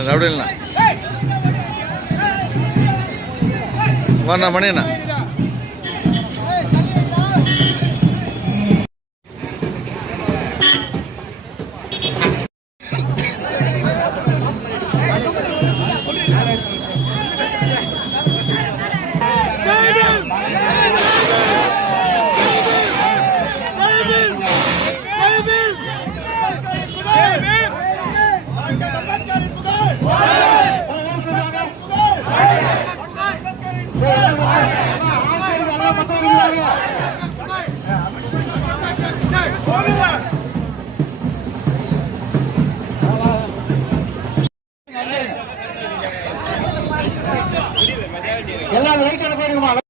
சொல்லுங்க அப்படி இல்லைண்ணா வரண்ணா மணிண்ணா எல்லாரும் ரைட் போயிருக்குமா வருவோம்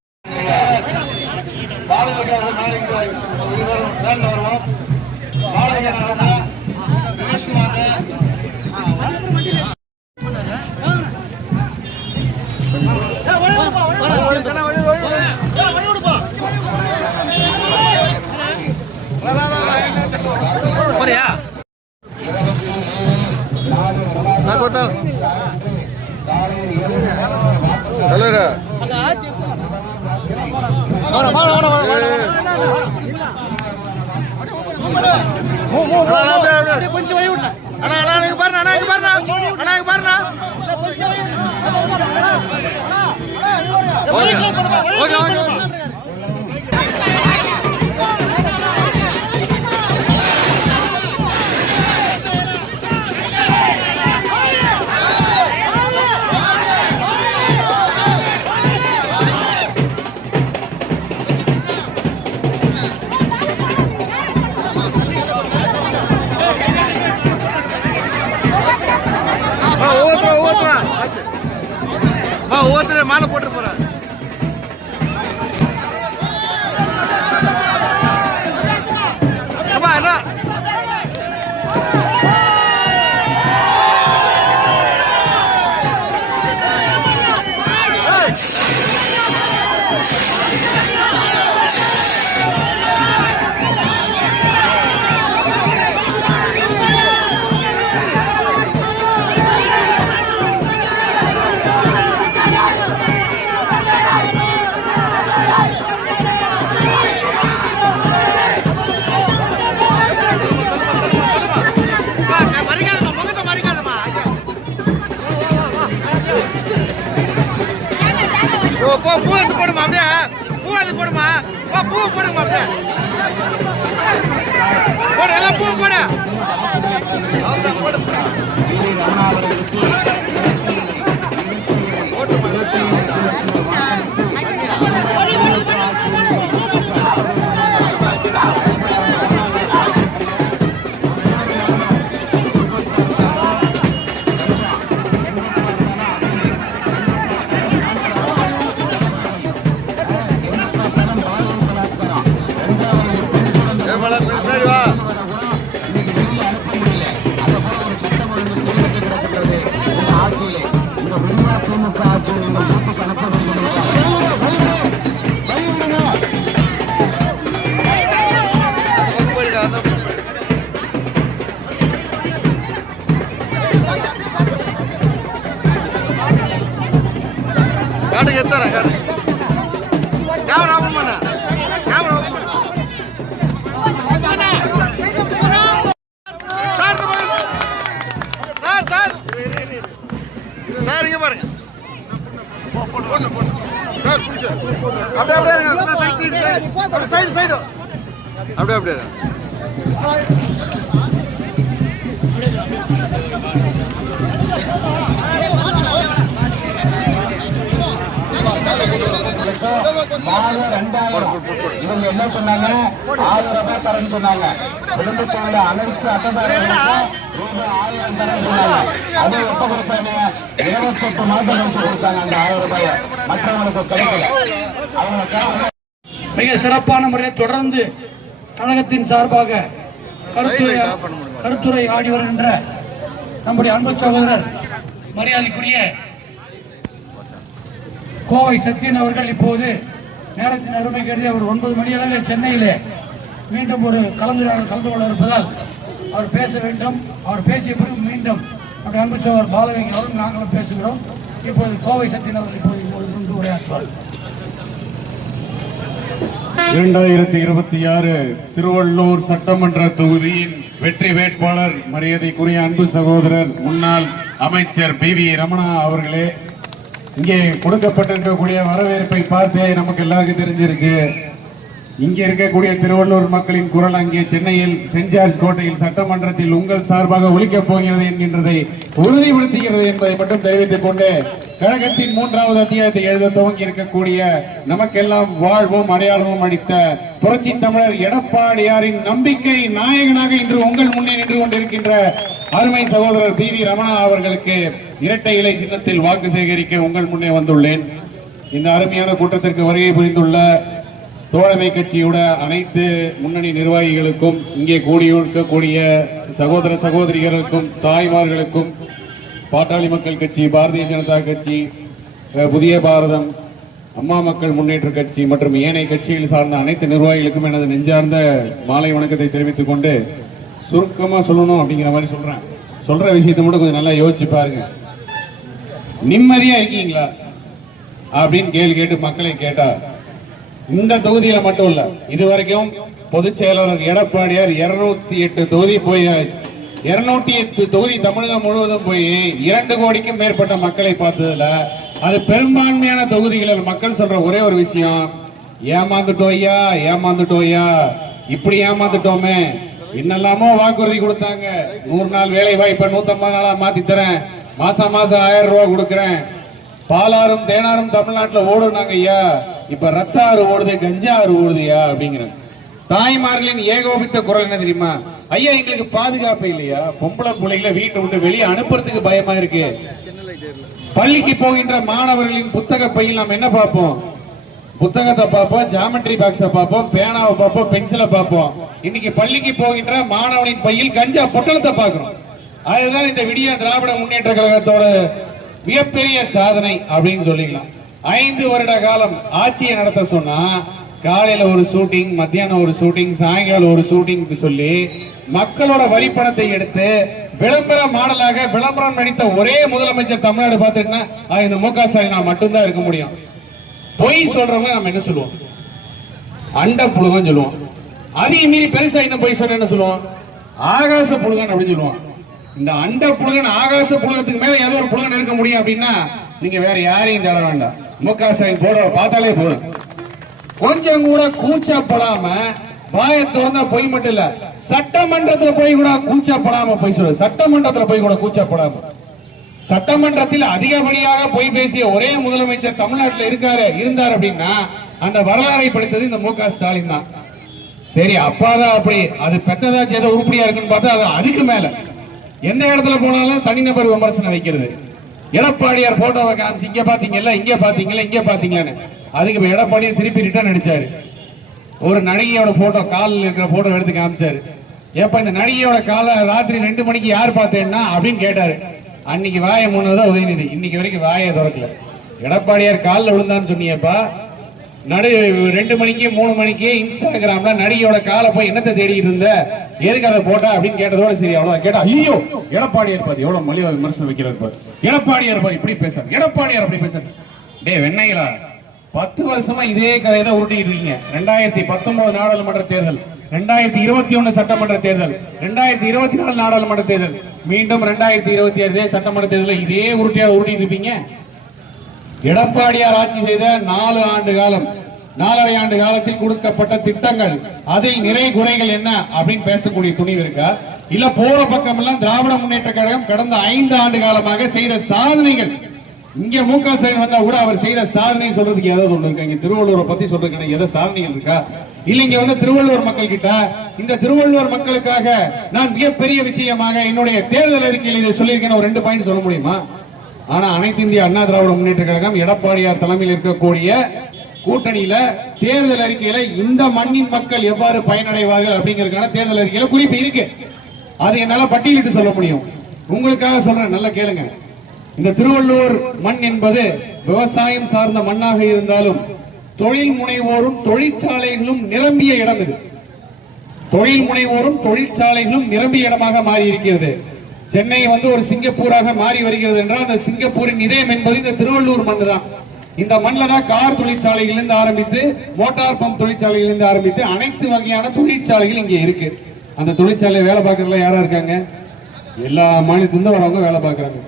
கொஞ்சம் வழி விடல அண்ணா அண்ணா நீங்க பாருங்க அண்ணா இங்க பாருங்க அண்ணா இங்க பாருங்க ஓகே ஓகே ஒவ்வொருத்தர மாலை போட்டு போறேன் பூ எடுத்து போடுமா அப்படியே பூ எடுத்து போடுமா பூ போடுமா அப்படியே போடு எல்லாம் பூ போடு அப்படியே இவங்க என்ன சொன்னாங்க 1000 ரூபாய் தரேன்னு சொன்னாங்க. குடும்பத்தோட அனைத்து அட்டதாரிகளுக்கும் ரூபாய் 1000 தரேன்னு சொன்னாங்க. அதை எப்ப கொடுத்தாங்க? 28 மாசம் கழிச்சு கொடுத்தாங்க. அந்த 1000 ரூபாய மற்றவங்களுக்கு கிடைக்கல. அவங்களுக்கு மிக சிறப்பான முறையில் தொடர்ந்து கழகத்தின் சார்பாக கருத்துரை ஆடி வருகின்ற நம்முடைய அன்பு சகோதரர் மரியாதைக்குரிய கோவை சத்தியன் அவர்கள் இப்போது நேரத்தின் அருமை கருதி அவர் 9 மணி அளவில் சென்னையிலே மீண்டும் ஒரு கலந்துரையாடல் கலந்து கொள்ள இருப்பதால் அவர் பேச வேண்டும். அவர் பேசிய பிறகு மீண்டும் அப்படி அன்பு சோழர் பாலகங்க அவரும் நாங்களும் பேசுகிறோம். இப்போது கோவை சத்தியன் அவர்கள் இப்போது உரையாற்றுவார். 2026 திருவள்ளூர் சட்டமன்ற தொகுதியின் வெற்றி வேட்பாளர் மரியாதைக்குரிய அன்பு சகோதரர் முன்னாள் அமைச்சர் பி.வி. ரமணா அவர்களே, இங்கே கொடுக்கப்பட்டிருக்கக்கூடிய வரவேற்பை பார்த்து நமக்கு எல்லாருக்கும் தெரிஞ்சிருச்சு. இங்கே இருக்கக்கூடிய திருவள்ளூர் மக்களின் குரல் அங்கே சென்னையில் சென்ட் ஜார்ஜ் கோட்டையில் சட்டமன்றத்தில் உங்கள் சார்பாக ஒலிக்கப் போகிறது என்கின்றதை உறுதிப்படுத்துகிறது என்பதை மட்டும் தெரிவித்துக் கொண்டு கழகத்தின் 3வது அத்தியாயத்தை எழுத துவங்கி இருக்கக்கூடிய நமக்கெல்லாம் வாழ்வும் அடையாளமும் அளித்த புரட்சி தமிழர் எடப்பாடியாரின் நம்பிக்கை நாயகனாக இன்று உங்கள் முன்னே நின்று கொண்டிருக்கின்ற அருமை சகோதரர் பி.வி. ரமணா அவர்களுக்கு இரட்டை இலை சின்னத்தில் வாக்கு சேகரிக்க உங்கள் முன்னே வந்துள்ளேன். இந்த அருமையான கூட்டத்திற்கு வருகை புரிந்துள்ள தோழமை கட்சியோட அனைத்து முன்னணி நிர்வாகிகளுக்கும், இங்கே கூடியிருக்கக்கூடிய சகோதர சகோதரிகளுக்கும், தாய்மார்களுக்கும், பாட்டாளி மக்கள் கட்சி, பாரதிய ஜனதா கட்சி, புதிய பாரதம், அம்மா மக்கள் முன்னேற்ற கட்சி மற்றும் ஏனைய கட்சிகள் சார்ந்த அனைத்து நிர்வாகிகளுக்கும் எனது நெஞ்சார்ந்த மாலை வணக்கத்தை தெரிவித்துக் கொண்டு சுருக்கமா சொல்லணும் அப்படிங்கிற மாதிரி சொல்ற விஷயத்தை மட்டும் கொஞ்சம் நல்லா யோசிச்சு பாருங்க. நிம்மதியா இருக்கீங்களா அப்படின்னு கேள்வி கேட்டு மக்களை கேட்டா, இந்த தொகுதியில மட்டும் இல்ல, இதுவரைக்கும் பொதுச் செயலாளர் எடப்பாடியார் 208 தொகுதி போய் 208 தொகுதி தமிழகம் முழுவதும் போய் 2 கோடிக்கும் மேற்பட்ட மக்களை பார்த்ததுல அது பெரும்பான்மையான தொகுதிகளில் மக்கள் சொல்ற ஒரே ஒரு விஷயம், ஏமாந்துட்டோம், இப்படி ஏமாந்துட்டோமே, என்னெல்லாமோ வாக்குறுதி கொடுத்தாங்க, 100 நாள் வேலை வாய்ப்பை 150 நாளா மாத்தி தரேன், மாசம் 1000 ரூபாய் கொடுக்கறேன், பாலாறும் தேனாரும் தமிழ்நாட்டில் ஓடுனாங்க ஐயா, இப்ப ரத்த ஆறு ஓடுது, கஞ்சா ஆறு ஓடுதுயா அப்படிங்கிற தாய்மார்களின் ஏகோபித்த குரல் என்ன தெரியுமா? ஐயா எங்களுக்கு பாதுகாப்பு இல்லையா, பொம்பளை பிள்ளைகளை வீட்டை விட்டு வெளியே அனுப்புறதுக்கு பயமா இருக்கு. பள்ளிக்கு போகின்ற மாணவர்களின் புத்தக பையில் நாம் என்ன பார்ப்போம்? புத்தகத்தை பார்ப்போம், ஜாமெட்ரி பாக்ஸை பார்ப்போம், பேனாவை பார்ப்போம், பென்சிலை பார்ப்போம். இன்னைக்கு பள்ளிக்கு போகின்ற மாணவனின் பையில் கஞ்சா பொட்டலத்தை பார்க்கிறோம். அதுதான் இந்த விடிய திராவிட முன்னேற்ற கழகத்தோட மிகப்பெரிய சாதனை அப்படின்னு சொல்லிக்கலாம். 5 வருட காலம் ஆட்சியை நடத்த சொன்னா காலையில ஒரு ஷூட்டிங், மத்தியானம் ஒரு ஷூட்டிங், சாயங்காலம் ஒரு ஷூட்டிங் சொல்லி மக்களோட வரிப்பணத்தை எடுத்து விளம்பர மாடலாக விளம்பரம் நடித்த ஒரே முதலமைச்சர் தமிழ்நாடு பார்த்துட்டுனா இந்த மு.க. ஸ்டாலின் மட்டும்தான் இருக்க முடியும். பொய் சொல்றவங்க நம்ம என்ன சொல்லுவோம்? அண்ட புழுகன்னு சொல்லுவோம். அதையும் மீறி பெருசா இன்னும் பொய் சொல்ற என்ன சொல்லுவோம்? ஆகாச புழுகன் அப்படின்னு சொல்லுவோம். இந்த அண்ட புழுகன் ஆகாச புழுகத்துக்கு மேல ஏதோ ஒரு புழுகன் இருக்க முடியும் அப்படின்னா நீங்க வேற யாரையும் தேட வேண்டாம். மு.க. ஸ்டாலின் போட பார்த்தாலே போதும். கொஞ்சம் கூட கூச்சப்படாம வாயை திறந்தா பொய் மட்டும் இல்ல, சட்டமன்றத்தில் போய் கூட கூச்சப்படாம பொய் சொல்ல, சட்டமன்றத்தில் போய் கூட கூச்சப்படாம, சட்டமன்றத்தில் அதிகப்படியாக பொய் பேசிய ஒரே முதலமைச்சர் தமிழ்நாட்டில் இருந்தார் அப்படின்னா அந்த வரலாறை படித்தது இந்த மு.க. ஸ்டாலின் தான். சரி அப்பாதான் அப்படி, அது பெற்றதாச்சும் ஏதோ உருப்படியா இருக்குன்னு பார்த்தா அது அதுக்கு மேல எந்த இடத்துல போனாலும் தனிநபர் விமர்சனம் வைக்கிறது. எடப்பாடியார் போட்டோவை காமிச்சு இங்க பாத்தீங்கல்ல, இங்க பாத்தீங்கல்ல, இங்க பாத்தீங்கன்னு, அதுக்கு இப்ப எடப்பாடியார் திருப்பி ரிட்டர்ன் அடிச்சாரு. ஒரு நடிகையோட போட்டோ, காலில் இருக்கிற போட்டோ எடுத்து காமிச்சாரு. ஏப்ப இந்த நடிகையோட காலை ராத்திரி 2 மணிக்கு யார் பார்த்தேன்னா அப்படின்னு கேட்டாரு. அன்னைக்கு வாயை முன்னதான் உதயநிதி, இன்னைக்கு வரைக்கும் வாயை திறக்கல. எடப்பாடியார் காலில் விழுந்தான்னு சொன்னீங்கப்பா, 2 மணிக்கு 3 மணிக்கு இன்ஸ்டாகிராம்ல நடிகையோட காலை போய் என்னத்தை தேடிட்டு இருந்த, எதுக்கு அதை போட்டா அப்படின்னு கேட்டதோட சரி அவ்வளவுதான். கேட்டா ஐயோ எடப்பாடியார் பாரு எவ்வளவு மலிவா விமர்சனம் வைக்கிறார் பாரு, எடப்பாடியார் பாரு இப்படி பேசுறாரு, எடப்பாடியார் அப்படி பேசுறாரு. டே வெண்ணைகளா, 10 வருஷமா இதே கதையை தான் உருட்டிட்டு இருக்கீங்க. 2019 நாடாளுமன்ற தேர்தல், 2021 சட்டமன்ற தேர்தல், 2024 நாடாளுமன்ற தேர்தல், மீண்டும் 2026 சட்டமன்ற தேர்தல் இதே உருட்டியாக உருட்டிட்டு இருப்பீங்க. எடப்பாடியார் ஆட்சி செய்த 4 ஆண்டு காலம், 4.5 ஆண்டு காலத்தில் கொடுக்கப்பட்ட திட்டங்கள், அதில் நிறை குறைகள் என்ன அப்படின்னு பேசக்கூடிய துணிவு இருக்கா? இல்ல போற பக்கம் எல்லாம் திராவிட முன்னேற்ற கழகம் கடந்த 5 ஆண்டு காலமாக செய்த சாதனைகள், இங்க மு.க. ஸ்டாலின் வந்தா கூட அவர் செய்த சாதனை சொல்றதுக்கு ஏதாவது ஒண்ணு இருக்கா? இங்க திருவள்ளுவரை பத்தி சொல்றதுக்கு ஏதாவது சாதனைகள் இருக்கா? இல்ல இங்க வந்து திருவள்ளுவர் மக்கள் கிட்ட இந்த திருவள்ளுவர் மக்களுக்காக நான் மிகப்பெரிய விஷயமாக என்னுடைய தேர்தல் அறிக்கையில் இதை சொல்லியிருக்கேன், ஒரு 2 பாயிண்ட் சொல்ல முடியுமா? ஆனா அனைத்து இந்திய அண்ணா திராவிட முன்னேற்ற கழகம் எடப்பாடியார் தலைமையில் இருக்கக்கூடிய கூட்டணியில தேர்தல் அறிக்கையில இந்த மண்ணின் மக்கள் எவ்வாறு பயனடைவார்கள் அப்படிங்கறதுக்கான தேர்தல் அறிக்கையில குறிப்பு இருக்கு. அது என்னால பட்டியலிட்டு சொல்ல முடியும். உங்களுக்காக சொல்றேன், நல்லா கேளுங்க. இந்த திருவள்ளூர் மண் என்பது விவசாயம் சார்ந்த மண்ணாக இருந்தாலும் தொழில் முனைவோரும் தொழிற்சாலைகளும் நிரம்பிய இடம். இது தொழில் முனைவோரும் தொழிற்சாலைகளும் நிரம்பிய இடமாக மாறி இருக்கிறது. சென்னை வந்து ஒரு சிங்கப்பூராக மாறி வருகிறது என்றால் அந்த சிங்கப்பூரின் இதயம் என்பது இந்த திருவள்ளூர் மண்ணு தான். இந்த மண்ணில் தான் கார் தொழிற்சாலைகளிலிருந்து ஆரம்பித்து மோட்டார் பம்ப் தொழிற்சாலைகளிலிருந்து ஆரம்பித்து அனைத்து வகையான தொழிற்சாலைகள் இங்கே இருக்கு. அந்த தொழிற்சாலையை வேலை பார்க்கறதுல யாரா இருக்காங்க? எல்லா மாநிலத்திலிருந்து வரவங்க வேலை பார்க்கறாங்க,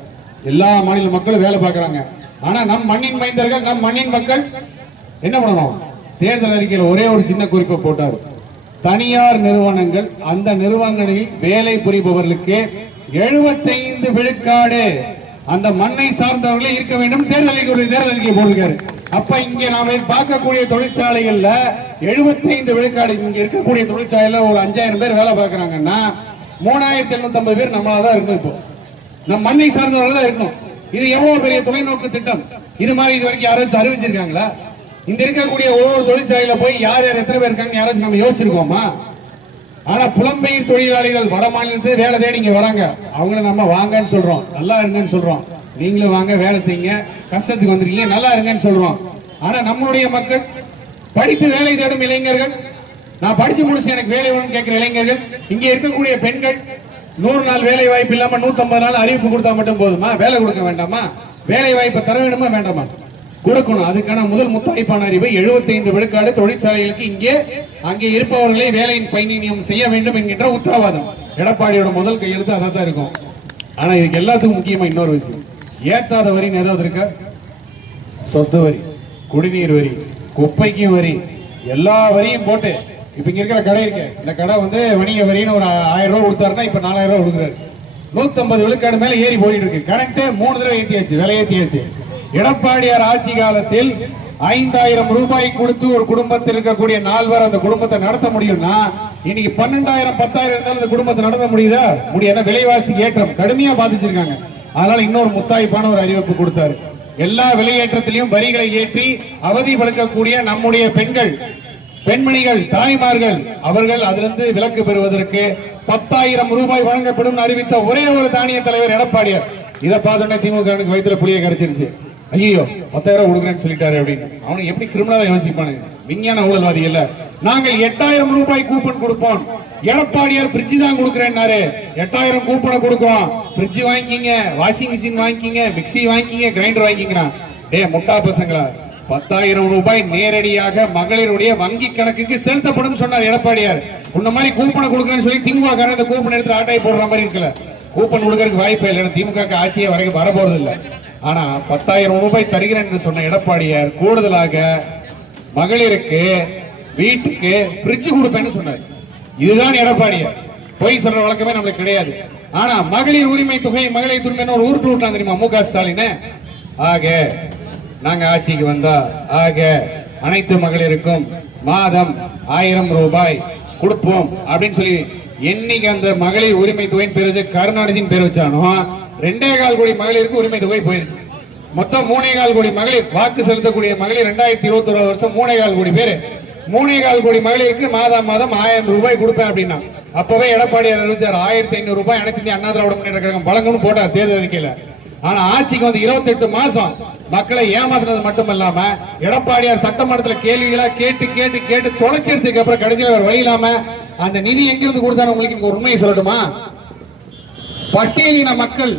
எல்லா மாநில மக்களும் வேலை பார்க்கறாங்க. ஆனா நம் மண்ணின் மைந்தர்கள், நம் மண்ணின் மக்கள் என்ன பண்ணணும்? தேர்தல் அறிக்கையில் ஒரே ஒரு சின்ன குறிப்பை போட்டார். தனியார் நிறுவனங்கள், அந்த நிறுவனங்களில் வேலை புரிபவர்களுக்கு 75 விழுக்காடு அந்த மண்ணை சார்ந்தவர்களே இருக்க வேண்டும் தேர்தல் அறிக்கை போட்டிருக்காரு. அப்ப இங்க நாம பார்க்கக்கூடிய தொழிற்சாலைகள்ல 75 விழுக்காடு இங்க இருக்கக்கூடிய தொழிற்சாலையில ஒரு 5000 பேர் வேலை பார்க்கறாங்கன்னா 3750 பேர் நம்மளாதான் இருக்கணும். இப்போ நம் மண்ணை சார்ந்தவர்கள் தான் இருக்கணும். இது எவ்வளவு பெரிய தொலைநோக்கு திட்டம். இது மாதிரி இது வரைக்கும் யாராச்சும் அறிவிச்சிருக்காங்களா? இந்த இருக்கக்கூடிய ஒவ்வொரு தொழிற்சாலையில போய் யார் யார் எத்தனை பேர் இருக்காங்க யாராச்சும் நம்ம யோசிச்சிருக்கோமா? ஆனா புலம்பெயர் தொழிலாளிகள் வட மாநிலத்து வேலை தேடி இங்க வராங்க. அவங்கள நம்ம வாங்கன்னு சொல்றோம், நல்லா இருங்கன்னு சொல்றோம். நீங்களும் வாங்க, வேலை செய்யுங்க, கஷ்டத்துக்கு வந்திருக்கீங்க, நல்லா இருங்கன்னு சொல்றோம். ஆனா நம்மளுடைய மக்கள், படித்து வேலை தேடும் இளைஞர்கள், நான் படிச்சு முடிச்சு எனக்கு வேலை வேணும்னு கேட்கிற இளைஞர்கள், இங்க இருக்கக்கூடிய பெண்கள் 100 நாள் வேலை வாய்ப்பு இல்லாம 150 நாள் அறிவிப்பு கொடுத்தா மட்டும் போதுமா? வேலை கொடுக்க வேண்டாமா? வேலை வாய்ப்பை தர வேண்டுமா வேண்டாமா? கொடுக்கணும். அதுக்கான முதல் முத்தாய்ப்பான அறிவை 75 விழுக்காடு தொழிற்சாலைகளுக்கு இங்கே அங்கே இருப்பவர்களே வேலையின் பயனியம் செய்ய வேண்டும் என்கின்ற உத்தரவாதம் எடப்பாடியோட முதல் கையெழுத்து அதான் தான் இருக்கும். ஆனா இதுக்கு எல்லாத்துக்கும் முக்கியமா இன்னொரு விஷயம், ஏற்றாத வரின்னு ஏதாவது இருக்க? சொத்து வரி, குடிநீர் வரி, குப்பைக்கும் வரி, எல்லா வரியும் போட்டு இப்ப இங்க இருக்கிற கடை இருக்கு, இந்த கடை வந்து வணிக வரின்னு ஒரு 1000 ரூபாய் கொடுத்தாருன்னா இப்ப 4000 ரூபாய் கொடுக்குறாரு. 150 விழுக்காடு மேல ஏறி போயிட்டு இருக்கு. கரண்ட் 3 தடவை ஏத்தியாச்சு, விலை ஏத்தியாச்சு. எடப்பாடியார் ஆட்சி காலத்தில் 5000 ரூபாய் கொடுத்து ஒரு குடும்பத்தில் இருக்கக்கூடிய 4 பேர் அந்த குடும்பத்தை நடத்த முடியும்னா இன்னைக்கு 12000 10,000 இருந்தாலும் அந்த குடும்பத்தை நடத்த முடியுதா? முடியாது. விலைவாசி ஏற்றம் கடுமையா பாதிச்சிருக்காங்க. அதனால இன்னொரு முத்தாய்ப்பான ஒரு அறிவிப்பு கொடுத்தாரு. எல்லா விலையேற்றத்திலையும் வரிகளை ஏற்றி அவதிப்படுத்தக்கூடிய நம்முடைய பெண்கள், பெண்மணிகள், தாய்மார்கள், அவர்கள் அதிலிருந்து விலக்கு பெறுவதற்கு 10,000 ரூபாய் வழங்கப்படும் அறிவித்த ஒரே ஒரு தானிய தலைவர் எடப்பாடியார். இதை பார்த்தோன்னே திமுக வயிற்றுல புளிய கிடைச்சிருச்சு. ஐயோ 10,000 ரூபாய் கொடுக்குறேன்னு சொல்லிட்டாரு அப்படின்னு. அவனுக்கு எப்படி கிரிமினலா யோசிப்பானுங்க? விஞ்ஞான ஊழல்வாதி இல்ல. நாங்கள் 8000 ரூபாய் கூப்பன் கொடுப்போம். எடப்பாடியார் ஃப்ரிட்ஜ் தான் கொடுக்குறேன்னாரு. 8000 கூப்பனை கொடுக்குறோம், ஃப்ரிட்ஜ் வாங்கிக்கிங்க, வாஷிங் மிஷின் வாங்கிக்கிங்க, மிக்சி வாங்கிக்கிங்க, கிரைண்டர் வாங்கிக்கிங்க. முட்டா பசங்களா, 10,000 ரூபாய் நேரடியாக மகளிருடைய வங்கி கணக்குக்கு செலுத்தப்படும் சொன்னார் எடப்பாடியார். உன்ன மாதிரி கூப்பனை கொடுக்குறேன்னு சொல்லி திமுக காரன் அந்த கூப்பன் எடுத்து ஆட்டாய் போடுற மாதிரி இருக்கல. கூப்பன் கொடுக்கறதுக்கு வாய்ப்பே இல்லை. திமுக ஆட்சியை வரைக்கும் வரப்போறது இல்லை. ஆனா 10,000 ரூபாய் தருகிறேன் என்று சொன்ன எடப்பாடியார் கூடுதலாக மகளிருக்கு வீட்டுக்கு ஃப்ரிட்ஜ் கொடுப்பேன்னு சொன்னார். இதுதான் எடப்பாடியார். பொய் சொல்ற வழக்கமே நம்மளுக்கு கிடையாது. ஆனா மகளிர் உரிமை தொகை, மகளிர் உரிமை ஒரு உருட்டு விட்டான் தெரியுமா மு க ஸ்டாலின். ஆக நாங்க ஆட்சிக்கு வந்தா அனைத்து மகளிருக்கும் மாதம் 1000 ரூபாய் கொடுப்போம் அப்படின்னு சொல்லி என்னைக்கு அந்த மகளிர் உரிமை தொகையின் பேர் வச்சு கருணாநிதியின் பேர் வச்சானோ 2.25 கோடி மகளிருக்கு உரிமை தொகை போயிருச்சு. மொத்தம் 3.25 கோடி மகளிர் வாக்கு செலுத்தக்கூடிய மகளிர் 2021 வருஷம் 3.25 கோடி பேர். 3.25 கோடி மகளிருக்கு மாதம் 1000 ரூபாய் கொடுப்பேன் அப்படின்னா அப்பவே எடப்பாடியார் அறிவிச்சார் 1500 ரூபாய் அனைத்து இந்திய அண்ணா திராவிட முன்னேற்ற கழகம் வழங்கணும்னு போட்டார் தேர்தல் அறிக்கையில. ஆனா ஆட்சிக்கு வந்து 28 மாசம் மக்களை ஏமாத்துறது மட்டுமல்லாம எடப்பாடியார் சட்டமன்றத்தில் கேள்விகளா கேட்டு கேட்டு கேட்டு தொலைச்சதுக்கு அப்புறம் கடைசியில் ஒரு வழி இல்லாம அந்த நிதி எங்கிருந்து கொடுத்தாலும் உங்களுக்கு ஒரு உண்மையை சொல்லட்டுமா? பட்டியலின மக்கள்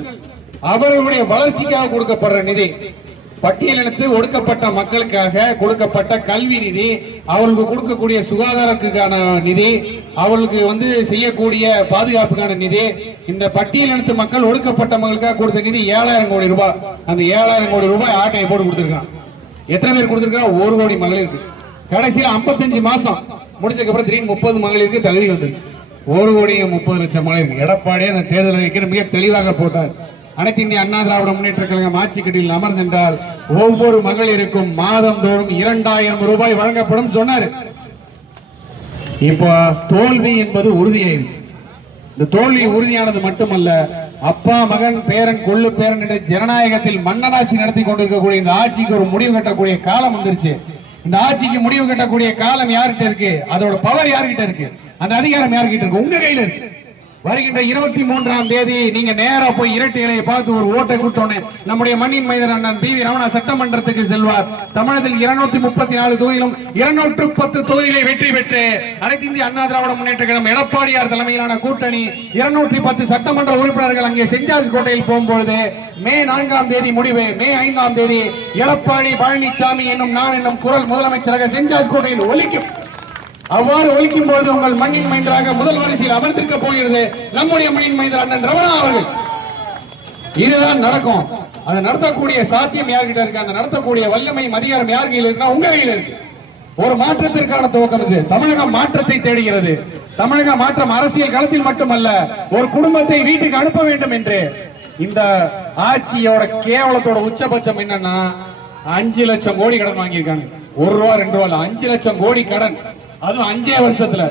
அவர்களுடைய வளர்ச்சிக்காக கொடுக்கப்படுற நிதி, பட்டியலினத்து ஒடுக்கப்பட்ட மக்களுக்காக கொடுக்கப்பட்ட கல்வி நிதி, அவர்களுக்கு கொடுக்கக்கூடிய சுகாதாரத்துக்கான நிதி, அவர்களுக்கு வந்து செய்யக்கூடிய பாதுகாப்புக்கான நிதி, இந்த பட்டியலினத்து மக்கள் ஒடுக்கப்பட்ட மக்களுக்காக கொடுத்த நிதி 7000 கோடி ரூபாய். அந்த 7000 கோடி ரூபாய் ஆட்டையை போட்டு கொடுத்திருக்கான். எத்தனை பேர் கொடுத்திருக்கான்? 1 கோடி மகளிருக்கு. கடைசியில் 55 மாசம் முடிச்சதுக்கு அப்புறம் திடீர்னு 30 மகளிருக்கு தகுதி வந்துருச்சு. 1 கோடி 30 லட்சம் மகளிர். எடப்பாடியே அந்த தேர்தல் அறிக்கையில் மிக தெளிவாக போட்டார். அனைத்து இந்திய அண்ணா திராவிட முன்னேற்ற கழகம் ஆட்சி கட்டில் அமர்ந்தென்றால் ஒவ்வொரு மகளிருக்கும் மாதம் தோறும் 2000 ரூபாய் வழங்கப்படும் சொன்னார். இப்போ தோல்வி என்பது உறுதியாயிருச்சு. இந்த தோல்வி உறுதியானது மட்டுமல்ல, அப்பா மகன் பேரன் கொள்ளு பேரன் என்ற ஜனநாயகத்தில் மன்னராட்சி நடத்தி கொண்டிருக்கக்கூடிய இந்த ஆட்சிக்கு ஒரு முடிவு கட்டக்கூடிய காலம் வந்துருச்சு. இந்த ஆட்சிக்கு முடிவு கட்டக்கூடிய காலம் யார்கிட்ட இருக்கு? அதோட பவர் யார்கிட்ட இருக்கு? அந்த அதிகாரம் யார்கிட்ட இருக்கு? உங்க கையில இருக்கு. வருகின்ற 23ஆம் தேதி நீங்க நேரா போய் இரட்டை இலையை பார்த்து ஒரு ஓட்டை கொடுத்தோன்னு நம்முடைய மண்ணின் மைந்தர் அண்ணன் பி.வி. ரமணா சட்டமன்றத்துக்கு செல்வார். தமிழகத்தில் 234 தொகுதியிலும் 210 தொகுதிகளை வெற்றி பெற்று அனைத்து இந்திய அண்ணா திராவிட முன்னேற்ற கழகம் எடப்பாடியார் தலைமையிலான கூட்டணி 210 சட்டமன்ற உறுப்பினர்கள் அங்கே செஞ்சாஸ் கோட்டையில் போகும்போது மே 4ஆம் தேதி முடிவு. மே 5ஆம் தேதி எடப்பாடி பழனிசாமி என்னும் நான் என்னும் குரல் முதலமைச்சராக செஞ்சாஸ் கோட்டையில் ஒலிக்கும். அவ்வாறு ஒலிக்கும் பொழுது உங்கள் மண்ணின் மைந்தராக முதல் வரிசையில் அமர்ந்திருக்க போகிறது நம்முடைய மண்ணின் மைந்தர் அண்ணன் ரமணா அவர்கள். இதுதான் நடக்கும். அதை நடத்தக்கூடிய சாத்தியம் யார்கிட்ட இருக்கு? அந்த நடத்தக்கூடிய வல்லமை அதிகாரம் யார் கையில் இருக்குன்னா உங்க கையில் இருக்கு. ஒரு மாற்றத்திற்கான துவக்கம் இது. தமிழகம் மாற்றத்தை தேடுகிறது. தமிழக மாற்றம் அரசியல் களத்தில் மட்டுமல்ல, ஒரு குடும்பத்தை வீட்டுக்கு அனுப்ப வேண்டும் என்று. இந்த ஆட்சியோட கேவலத்தோட உச்சபட்சம் என்னன்னா 5 லட்சம் கோடி கடன் வாங்கியிருக்காங்க. 1 ரூபா 2 ரூபா 5 லட்சம் கோடி கடன். அதுவும் 5 வருஷத்துல.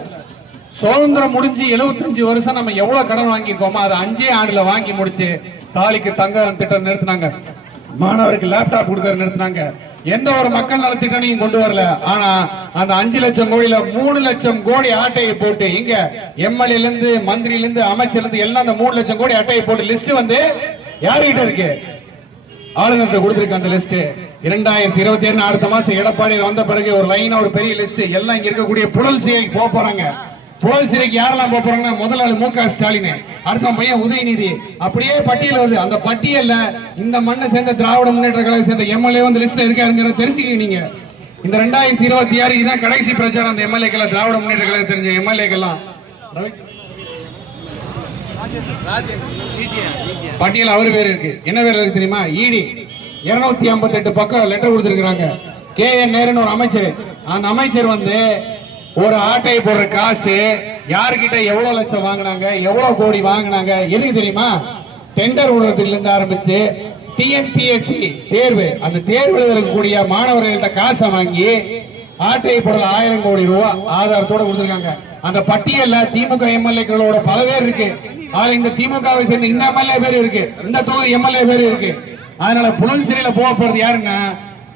சுதந்திரம் முடிஞ்சு 75 வருஷம் நம்ம எவ்வளவு கடன் வாங்கியிருக்கோமோ அது 5 ஆண்டுல வாங்கி முடிச்சு தாலிக்கு தங்க திட்டம் நிறுத்தினாங்க, மாணவருக்கு லேப்டாப் கொடுக்கற நிறுத்தினாங்க, எந்த ஒரு மக்கள் நல திட்டத்தையும் கொண்டு வரல. ஆனா அந்த 5 லட்சம் கோடியில 3 லட்சம் கோடி ஆட்டையை போட்டு இங்க எம்எல்ஏல இருந்து மந்திரியில இருந்து அமைச்சர்ல இருந்து எல்லாம் அந்த 3 லட்சம் கோடி ஆட்டையை போட்டு லிஸ்ட் வந்து யாருகிட்ட இருக்கு? ஆளுநர்கிட்ட கொடுத்திருக்க அந்த லிஸ்ட். 2027 அடுத்த மாசம் எடப்பாடி வந்த பிறகு ஒரு லைனா ஒரு பெரிய லிஸ்ட் எல்லாம் இங்க இருக்கக்கூடிய புழல் சிறைக்கு போக போறாங்க. புழல் சிறைக்கு யாரெல்லாம் போக போறாங்கன்னா முதல் ஆள் மு.க. ஸ்டாலின், அடுத்த பையன் உதயநிதி, அப்படியே பட்டியல் வருது. அந்த பட்டியல்ல இந்த மண்ணை சேர்ந்த திராவிட முன்னேற்ற கழகம் சேர்ந்த எம்எல்ஏ வந்து லிஸ்ட்ல இருக்காருங்கிறத தெரிஞ்சுக்க நீங்க. இந்த 2026 இதுதான் கடைசி பிரச்சாரம். அந்த எம்எல்ஏக்கள் திராவிட முன்னேற்ற கழகம் தெரிஞ்ச எம்எல்ஏக்கெல்லாம் பட்டியல் அவரு பேர் இருக்கு. என்ன பேர் இருக்கு தெரியுமா? இடி 258 பக்கம் லெட்டர் கொடுத்திருக்காங்க. கே.என். நேருன்னு ஒரு அமைச்சர். அந்த அமைச்சர் வந்து ஒரு ஆட்டை போடுற காசு யார்கிட்ட எவ்வளவு லட்சம் வாங்கினாங்க, எவ்வளவு கோடி வாங்கினாங்க எதுக்கு தெரியுமா? டெண்டர் விடுறதுல இருந்து ஆரம்பிச்சு டிஎன்பிஎஸ்சி தேர்வு, அந்த தேர்வு எழுதக்கூடிய மாணவர்கள்ட்ட காசை வாங்கி ஆட்டை போடல 1000 கோடி ரூபாய் ஆதாரத்தோட கொடுத்திருக்காங்க. அந்த பட்டியல்ல திமுக எம்எல்ஏக்களோட பல பேர் இருக்கு. அதுல இந்த திமுகவை சேர்ந்த இந்த எம்எல்ஏ பேர் இருக்கு, இந்த தொகுதி எம்எல்ஏ பேர் இருக்கு. அதனால புழல் சிறையில போக போறது யாருன்னா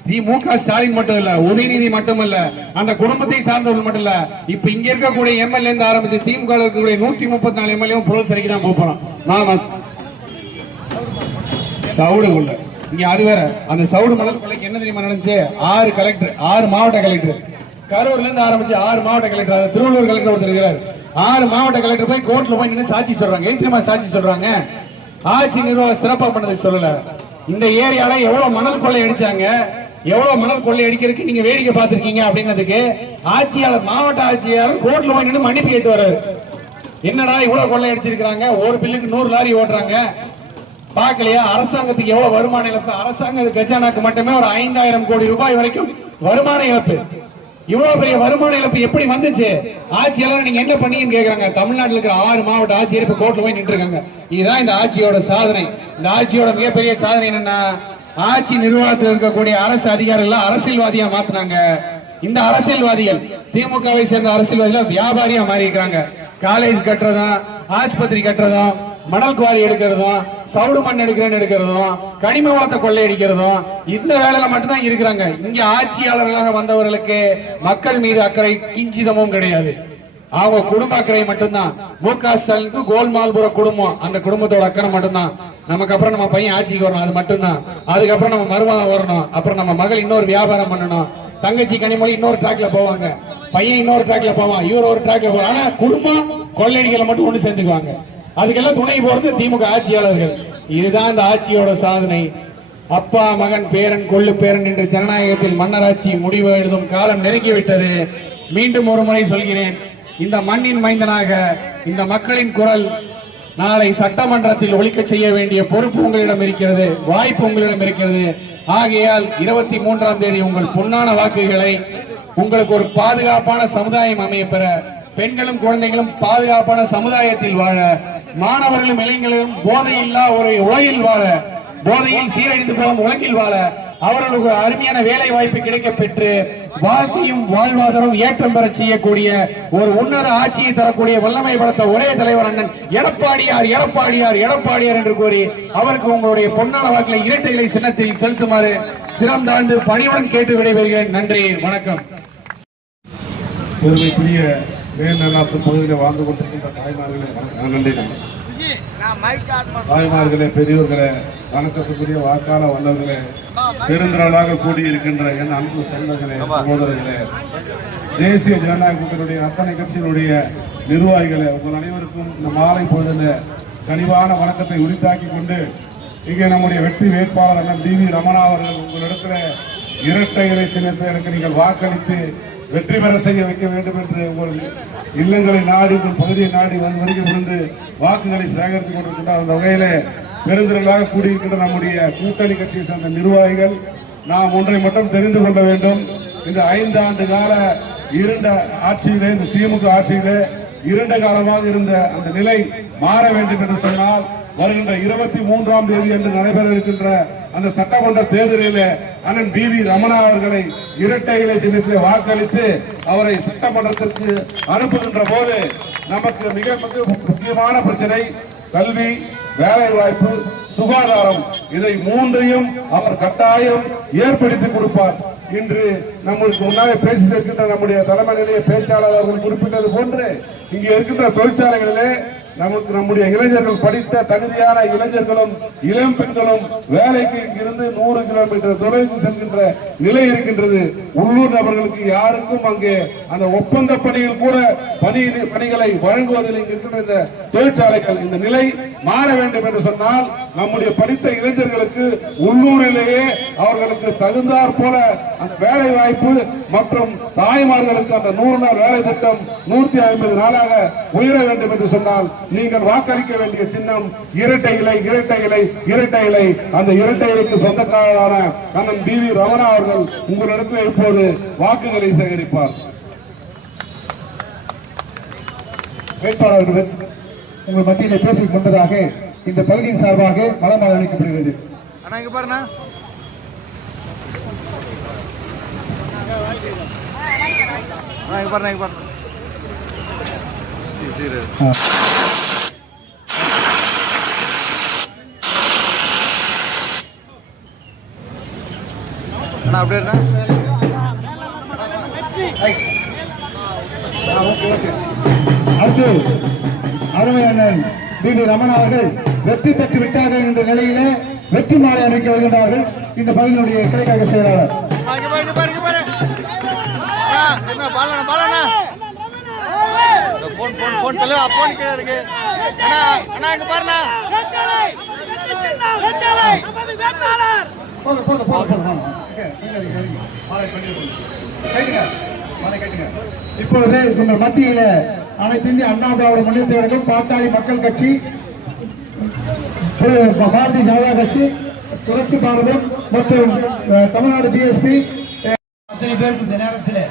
திமுக ஸ்டாலின் மட்டும் இல்ல, உதயநிதி மட்டும் இல்ல, அந்த குடும்பத்தை சார்ந்தவர்கள் மட்டும் இல்ல, இப்ப இங்க இருக்கக்கூடிய எம்எல்ஏ இருந்து ஆரம்பிச்சு திமுக இருக்கக்கூடிய 134 எம்எல்ஏ புழல் சிறைக்கு தான் போறோம். 4 மாசம் சவுடு உள்ள இங்க. அது வேற. அந்த சவுடு மணல் கொலைக்கு என்ன தெரியுமா நடந்துச்சு? 6 கலெக்டர், 6 மாவட்ட கலெக்டர், கரூர்ல இருந்து ஆரம்பிச்சு 6 மாவட்ட கலெக்டர், திருவள்ளூர் கலெக்டர் ஒருத்தர் இருக்கிறார். 6 மாவட்ட கலெக்டர் போய் கோர்ட்ல போய் நின்று சாட்சி சொல்றாங்க. தெரியுமா சாட்சி சொல்றாங்க? ஆட்சி நிர்வாகம் சிறப்பா பண்ணதுக்கு சொல்லல. இந்த ஏரியால எவ்வளவு மணல் கொள்ளை அடிச்சாங்க, எவ்வளவு மணல் கொள்ளை அடிக்கிறதுக்கு நீங்க வேடிக்கை பார்த்திருக்கீங்க அப்படிங்கிறதுக்கு ஆட்சியாளர், மாவட்ட ஆட்சியாளர் கோர்ட்ல போய் நின்று மன்னிப்பு கேட்டு வர்றாரு. என்னடா இவ்வளவு கொள்ளை அடிச்சிருக்காங்க, ஒரு பில்லுக்கு 100 லாரி ஓட்டுறாங்க, பாக்கலையா? அரசாங்கத்துக்கு எவ்வளவு வருமான இழப்பு? அரசாங்க கஜானாக்கு மட்டுமே ஒரு 5000 கோடி ரூபாய் வரைக்கும் வருமான இழப்பு. இவ்வளவு பெரிய வருமான இழப்பு எப்படி வந்துச்சு? ஆட்சியாளர் நீங்க என்ன பண்ணீங்கன்னு கேக்குறாங்க. தமிழ்நாட்டில் இருக்கிற 6 மாவட்ட ஆட்சியர் இப்ப கோர்ட்ல போய் நின்று இருக்காங்க. இதுதான் இந்த ஆட்சியோட சாதனை. இந்த ஆட்சியோட மிகப்பெரிய சாதனை என்னன்னா, ஆட்சி நிர்வாகத்தில் இருக்கக்கூடிய அரசு அதிகாரிகள் அரசியல்வாதியா மாத்தினாங்க. இந்த அரசியல்வாதிகள் திமுகவை சேர்ந்த அரசியல்வாதிகள் வியாபாரியா மாறி இருக்காங்க. காலேஜ் கட்டுறதும், ஆஸ்பத்திரி கட்டுறதும், மணல் குவாரி எடுக்கிறதும், சவுடு மண் எடுக்கிறதும், கனிம வளத்தை கொள்ளையடிக்கிறதும், இந்த வேலையில மட்டும்தான் இருக்கிறாங்க. இங்க ஆட்சியாளர்களாக வந்தவர்களுக்கு மக்கள் மீது அக்கறை கிஞ்சிதமும் கிடையாது. அவங்க குடும்ப அக்கறை மட்டும்தான். மு.க. ஸ்டாலினுக்கு கோல்மால்புர குடும்பம், அந்த குடும்பத்தோட அக்கறை மட்டும்தான். நமக்கு அப்புறம் நம்ம பையன் ஆட்சிக்கு வரணும், அது மட்டும்தான். அதுக்கப்புறம் நம்ம மருமகன் வரணும், அப்புறம் நம்ம மகள் இன்னொரு வியாபாரம் பண்ணணும், தங்கச்சி கனிமொழி இன்னொரு டிராக்ல போவாங்க, பையன் இன்னொரு டிராக்ல போவான், இவர் ஒரு டிராக்ல போவாங்க. ஆனா குடும்பம் கொள்ளையடிகளை மட்டும் ஒண்ணு சேர்ந்துக்குவாங்க. அதுக்கெல்லாம் துணை போறது திமுக ஆட்சியாளர்கள். இதுதான் இந்த ஆட்சியோட சாதனை. அப்பா மகன் பேரன் கொள்ளு பேரன் என்று ஜனநாயகத்தில் மன்னராட்சி முடிவு எழுதும் காலம் நெருங்கிவிட்டது. மீண்டும் ஒரு முறை சொல்கிறேன், இந்த மண்ணின் மைந்தனாக இந்த மக்களின் குரல் நாளை சட்டமன்றத்தில் ஒலிக்க செய்ய வேண்டிய பொறுப்பு உங்களிடம் இருக்கிறது, வாய்ப்பு உங்களிடம் இருக்கிறது. ஆகையால் 23ஆம் தேதி உங்கள் பொன்னான வாக்குகளை உங்களுக்கு ஒரு பாதுகாப்பான சமுதாயம் அமைய பெற, பெண்களும் குழந்தைகளும் பாதுகாப்பான சமுதாயத்தில் வாழ, மாணவர்களும் இளைஞர்களும் போதையில்லா ஒரு உலகில் வாழ, போதையில் சீரழிந்து போகும் உலகில் வாழ, அவர்களுக்கு அருமையான வேலை வாய்ப்பு கிடைக்க பெற்று வாழ்க்கையும் வாழ்வாதாரம் ஏற்றம் பெற செய்யக்கூடிய ஒரு உன்னத ஆட்சியை தரக்கூடிய வல்லமை படைத்த ஒரே தலைவர் அண்ணன் எடப்பாடியார் எடப்பாடியார் எடப்பாடியார் என்று கூறி அவருக்கு உங்களுடைய பொன்னான வாக்களை இரட்டை இலை சின்னத்தில் செலுத்துமாறு சிரம் தாழ்ந்து பணியுடன் கேட்டு விடைபெறுகிறேன். நன்றி, வணக்கம். பெருமைக்குரிய மேல்நல்லாத்து பகுதியில் வாழ்ந்து கொண்டிருக்கின்ற தாய்மார்களே நன்றி. தாய்மார்களே, பெரியோர்களே, வணக்கத்துக்குரிய வாக்காள வந்தவர்களே, பெருந்திரளாக கூடியிருக்கின்ற என் அன்பு செல்வர்களே, சகோதரர்களே, தேசிய ஜனநாயக கூட்டணியுடைய அத்தனை கட்சியினுடைய நிர்வாகிகளே, உங்கள் அனைவருக்கும் இந்த மாலை பொழுதுல கனிவான வணக்கத்தை உரித்தாக்கி கொண்டு இங்கே நம்முடைய வெற்றி வேட்பாளர் அண்ணன் டி.வி. ரமணா அவர்கள் உங்களிடத்துல இரட்டை இலை சின்னத்தை எனக்கு நீங்கள் வாக்களித்து வெற்றி பெற செய்ய வைக்க வேண்டும் என்று உங்கள் இல்லங்களை நாடி உங்கள் பகுதியை நாடி வருகை புரிந்து வாக்குகளை சேகரித்துக் கொண்டிருக்கின்ற அந்த வகையில பெருந்திரளாக கூடியிருக்கின்ற நம்முடைய கூட்டணி கட்சியை சேர்ந்த நிர்வாகிகள் நாம் ஒன்றை மட்டும் தெரிந்து கொள்ள வேண்டும். இந்த 5 ஆண்டு கால இருண்ட ஆட்சியிலே, இந்த திமுக ஆட்சியிலே இருண்ட காலமாக இருந்த அந்த நிலை மாற வேண்டும் என்று சொன்னால் வருகின்ற 23ஆம் தேதி என்று நடைபெற இருக்கின்ற அந்த சட்டமன்ற தேர்தலில் அண்ணன் டி.வி. ரமணா அவர்களை இரட்டை இலை சின்னத்தில் வாக்களித்து அவரை சட்டமன்றத்திற்கு அனுப்புகின்ற போது நமக்கு மிக மிக முக்கியமான பிரச்சனை கல்வி, வேலை வாய்ப்பு, சுகாதாரம், இதை 3ஐயும் அவர் கட்டாயம் ஏற்படுத்தி கொடுப்பார். இன்று நம்மளுக்கு முன்னாலே பேசி இருக்கின்ற நம்முடைய தலைமை நிலைய பேச்சாளர் அவர்கள் குறிப்பிட்டது போன்று இங்கே இருக்கின்ற தொழிற்சாலைகளிலே நமக்கு நம்முடைய இளைஞர்கள் படித்த தகுதியான இளைஞர்களும் இளம் பெண்களும் வேலைக்கு இருந்து 100 கிலோமீட்டர் தொலைவுக்கு செல்கின்ற நிலை இருக்கின்றது. உள்ளூர் நபர்களுக்கு யாருக்கும் அங்கே அந்த ஒப்பந்த பணியில் கூட பணிகளை வழங்குவதில் இங்கு இருக்கின்ற இந்த தொழிற்சாலைகள் இந்த நிலை மாற வேண்டும் என்று சொன்னால் நம்முடைய படித்த இளைஞர்களுக்கு உள்ளூரிலேயே அவர்களுக்கு தகுந்தாற் போல அந்த வேலை வாய்ப்பு மற்றும் தாய்மார்களுக்கு அந்த 100 நாள் வேலை திட்டம் 150 நாளாக உயர வேண்டும் என்று சொன்னால் நீங்கள் வாக்களிக்க வேண்டிய சின்னம் இரட்டை இலை, இரட்டை இலை, இரட்டை இலை. அந்த இரட்டை இலைக்கு சொந்தக்காரரான அண்ணன் டி.வி. ரமணா அவர்கள் உங்களிடத்தில் இப்போது வாக்குகளை சேகரிப்பார். வேட்பாளர்கள் உங்கள் மத்தியில் பேசிக் கொண்டதாக இந்த பகுதியின் சார்பாக மலமாக அளிக்கப்படுகிறது. இங்க பாருண்ணா, இங்க பாருண்ணா, இங்க பாருண்ணா. சரி அண்ணா, அப்படியே அடுத்து அருமை அண்ணன் டி.வி. ரமணா அவர்கள் வெற்றி பெற்று விட்டார்கள் என்ற நிலையிலே வெற்றி மாலை அணிவிக்க வருகின்றார்கள். இந்த பகுதியினுடைய கிளைக்கழக செயலாளர் இப்பொழுது உங்கள் மத்தியில அனைத்து இந்திய அண்ணா திராவிட முன்னேற்ற கழகம், பாட்டாளி மக்கள் கட்சி, பாரதிய ஜனதா கட்சி, புரட்சி பாரதம் மற்றும் தமிழ்நாடு பிஎஸ்பி அத்தனை பேருக்கு இந்த நேரத்தில்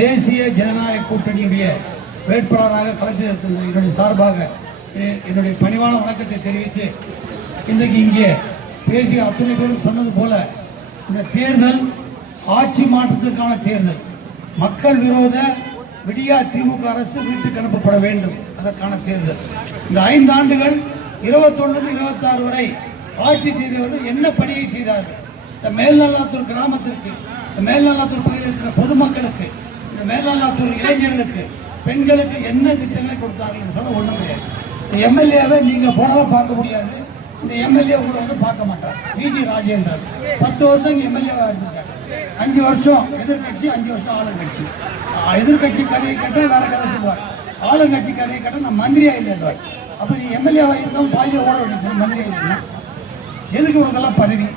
தேசிய ஜனநாயக கூட்டணியுடைய வேட்பாளராக கலந்து என்னுடைய சார்பாக என்னுடைய பணிவான வணக்கத்தை தெரிவித்து இன்றைக்கு இங்கே பேசிய அத்தனை பேரும் சொன்னது போல இந்த தேர்தல் ஆட்சி மாற்றத்திற்கான தேர்தல், மக்கள் விரோத விடியா திமுக அரசு வீட்டுக்கு அனுப்பப்பட வேண்டும் அதற்கான தேர்தல். இந்த 5 ஆண்டுகள் 21 26 வரை ஆட்சி செய்தவர்கள் என்ன பணியை செய்தார்கள்? இந்த மேல்நல்லாத்தூர் கிராமத்திற்கு, இந்த மேல்நல்லாத்தூர் பகுதியில் இருக்கிற பொதுமக்களுக்கு, இந்த மேல்நல்லாத்தூர் இளைஞர்களுக்கு, பெண்களுக்கு என்ன திட்டங்களை கொடுத்தார்கள் சொல்ல ஒண்ணும் கிடையாது. இந்த எம்எல்ஏவை நீங்க போனாலும் பார்க்க முடியாது. இந்த எம்எல்ஏ கூட வந்து பார்க்க மாட்டார். வி.ஜி. ராஜேந்திரன் 10 வருஷம் எம்எல்ஏவா இருந்திருக்காரு. 5 வருஷம் எதிர்கட்சி, 5 வருஷம் ஆளுங்கட்சி. எதிர்கட்சி கதையை கேட்டா வேற கதை சொல்லுவார், ஆளுங்கட்சி கதையை கேட்டா நான் மந்திரியா இல்லை. அப்ப நீ எம்எல்ஏவா இருந்தாலும் பாதியை ஓட வேண்டிய மந்திரியா இல்லைன்னா எதுக்கு உனக்கெல்லாம் பதவி?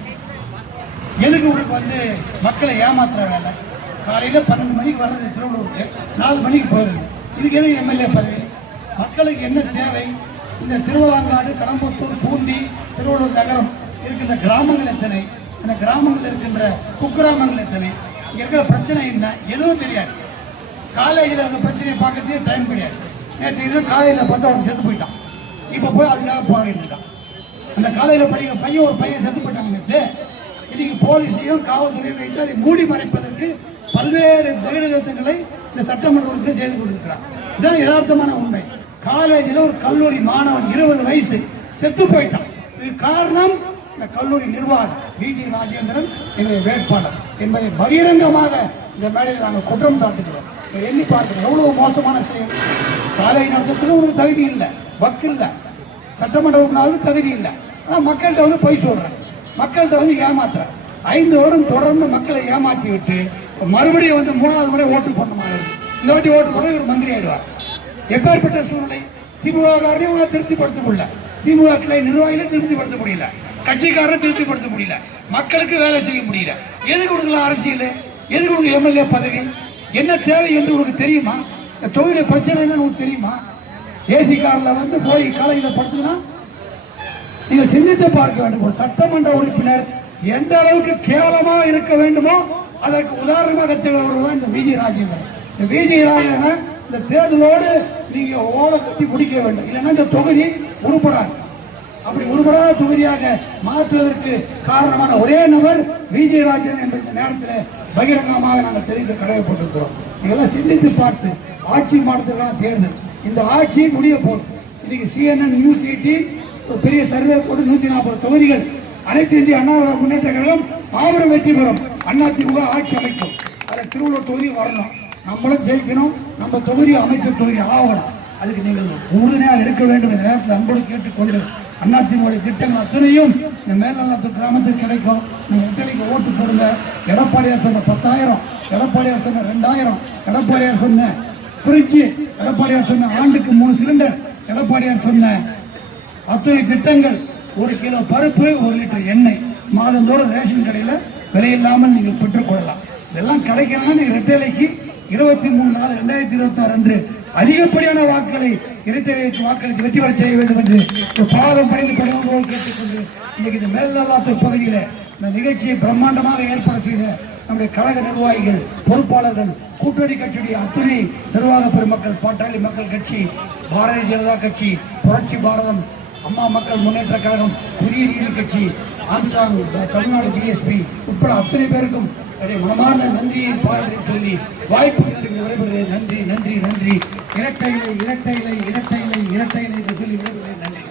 எதுக்கு உனக்கு வந்து மக்களை ஏமாத்துற வேலை? காலையில 12 மணிக்கு வர்றது திருவள்ளூருக்கு, 4 மணிக்கு போயிடுது. இதுக்கு எதுக்கு எம்எல்ஏ பதவி? மக்களுக்கு என்ன தேவை? இந்த திருவள்ளாங்காடு, கடம்பத்தூர், பூண்டி, திருவள்ளூர் நகரம் இருக்கின்ற கிராமங்கள் எத்தனை? இந்த கிராமங்கள் இருக்கின்ற குக்கிராமங்கள் எத்தனை? இங்க இருக்கிற பிரச்சனை என்ன? எதுவும் தெரியாது. காலேஜில் அந்த பிரச்சனையை பார்க்கறதே டைம் கிடையாது. நேற்று காலையில் பார்த்தா அவன் செத்து போயிட்டான். இப்போ போய் அதுக்காக போராடிட்டு இருக்கான். அந்த காலையில் படிக்கிற பையன், ஒரு பையன் செத்து போயிட்டாங்க நேற்று. இன்னைக்கு போலீஸையும் காவல்துறையும் வைத்து அதை மூடி மறைப்பதற்கு பல்வேறு தைரியங்களை இந்த சட்டமன்றத்தில் செய்து கொண்டிருக்கிறார். இதுதான் யதார்த்தமான உண்மை. காலேஜில் ஒரு கல்லூரி மாணவன் 20 வயசு செத்து போயிட்டான். இது காரணம் இந்த கல்லூரி நிர்வாகம் வி.ஜி. ராஜேந்திரன் என்னுடைய வேட்பாளர் என்பதை பகிரங்கமாக இந்த மேடையில் நாங்கள் குற்றம் சாட்டுகிறோம். எண்ணி பார்க்கணும் எவ்வளவு மோசமான செயல். சாலை நடத்துறதுக்கு உங்களுக்கு தகுதி இல்லை, வக்கு இல்லை, சட்டமன்ற உறுப்பினருக்கு தகுதி இல்லை. ஆனால் மக்கள்கிட்ட வந்து பொய் சொல்றேன், மக்கள்கிட்ட வந்து ஏமாத்துறேன். 5 வருடம் தொடர்ந்து மக்களை ஏமாற்றி விட்டு மறுபடியும் வந்து 3வது முறை ஓட்டு போடணும். இந்த வாட்டி ஓட்டு போட ஒரு மந்திரி ஆயிடுவார். எப்பேற்பட்ட சூழ்நிலை! திமுக காரனையும் திருப்திப்படுத்த முடியல, திமுக கிளை நிர்வாகிகளை திருப்திப்படுத்த முடியல, கட்சிக்காரரை திருப்திப்படுத்த முடியல, மக்களுக்கு வேலை செய்ய முடியல. எது கொடுக்கலாம் அரசியல்? எது கொடுக்க எம்எல்ஏ பதவி? என்ன தேவை என்று உங்களுக்கு தெரியுமா? இந்த தொகுதியில பிரச்சனை என்னன்னு உங்களுக்கு தெரியுமா? ஏசி கார்ல வந்து போய் காலையில் படுத்துனா நீங்கள் சிந்தித்து பார்க்க வேண்டும். ஒரு சட்டமன்ற உறுப்பினர் எந்த அளவுக்கு கேவலமா இருக்க வேண்டுமோ அதற்கு உதாரணமாக திகழ்வதுதான் இந்த விஜய் ராஜேந்திரன். இந்த விஜய் ராஜேந்திரன் இந்த தேர்தலோடு நீங்க ஓலை கட்டி முடிக்க வேண்டும், இல்லைன்னா இந்த தொகுதி உருப்படாது. அப்படி உருப்படாத தொகுதியாக மாற்றுவதற்கு காரணமான ஒரே நபர் விஜய் ராஜேந்திரன் என்ற இந்த நேரத்தில் பகிரங்கமாக நாங்கள் தெரிந்து கடமைப்பட்டிருக்கிறோம். இதெல்லாம் சிந்தித்து பார்த்து ஆட்சி மாற்றத்திற்கான தேர்தல் இந்த ஆட்சி முடிய போகுது. இன்னைக்கு CNN நியூஸ் 18 பெரிய சர்வே போட்டு 140 தொகுதிகள் அனைத்து இந்திய அண்ணா முன்னேற்ற கழகம் மாபெரும் வெற்றி பெறும். அதிமுக ஆட்சி அமைக்கும். அதில் திருவள்ளூர் தொகுதி வரணும், நம்மளும் ஜெயிக்கணும், நம்ம தொகுதி அமைச்சர் தொகுதி ஆகணும். அதுக்கு நீங்கள் உறுதுணையாக இருக்க வேண்டும் என்ற நேரத்தில் அன்போடு கேட்டுக்கொண்டு அதிமுக திட்டங்கள் அத்தனையும் இந்த மேல்நலத்து கிராமத்துக்கு கிடைக்கும். நீங்கள் இட்டலிக்கு ஓட்டு போடுங்க. எடப்பாடியார் சொன்ன 10,000, எடப்பாடியார் சொன்ன 2,000, எடப்பாடியார் சொன்ன ஃப்ரிட்ஜ், எடப்பாடியார் சொன்ன ஆண்டுக்கு 3 சிலிண்டர், எடப்பாடியார் சொன்ன அத்தனை திட்டங்கள், 1 கிலோ பருப்பு, 1 லிட்டர் எண்ணெய் மாதந்தோறும் ரேஷன் கடையில் விலையில்லாமல் நீங்கள் பெற்றுக்கொள்ளலாம். இதெல்லாம் கிடைக்கணும்னா நீங்கள் இரட்டைலைக்கு 23/4/2026 அன்று அதிகப்படியான வாக்குகளை இரட்டை வாக்களித்து வெற்றி பெற செய்ய வேண்டும் என்று பாதம் பணிந்து படுவோம் கேட்டுக்கொண்டு இன்னைக்கு இந்த மேல்நல்லாத்தூர் பகுதியில் இந்த நிகழ்ச்சியை பிரம்மாண்டமாக ஏற்பாடு செய்த நம்முடைய கழக நிர்வாகிகள், பொறுப்பாளர்கள், கூட்டணி கட்சியுடைய அத்துணை நிர்வாக பெருமக்கள், பாட்டாளி மக்கள் கட்சி, பாரதிய ஜனதா கட்சி, புரட்சி பாரதம், அம்மா மக்கள் முன்னேற்ற கழகம், புதிய நீதி கட்சி, ஆம்ஸ்ட்ராங், தமிழ்நாடு பிஎஸ்பி உட்பட அத்தனை பேருக்கும் மனமார்ந்த நன்றியை பாராட்டி சொல்லி வாய்ப்பு விடைபெறுகிறேன். நன்றி நன்றி நன்றி. இரட்டை இலை இரட்டை இலை இரட்டை இலை இரட்டை இலை என்று சொல்லி விடைபெறுகிறேன். நன்றி.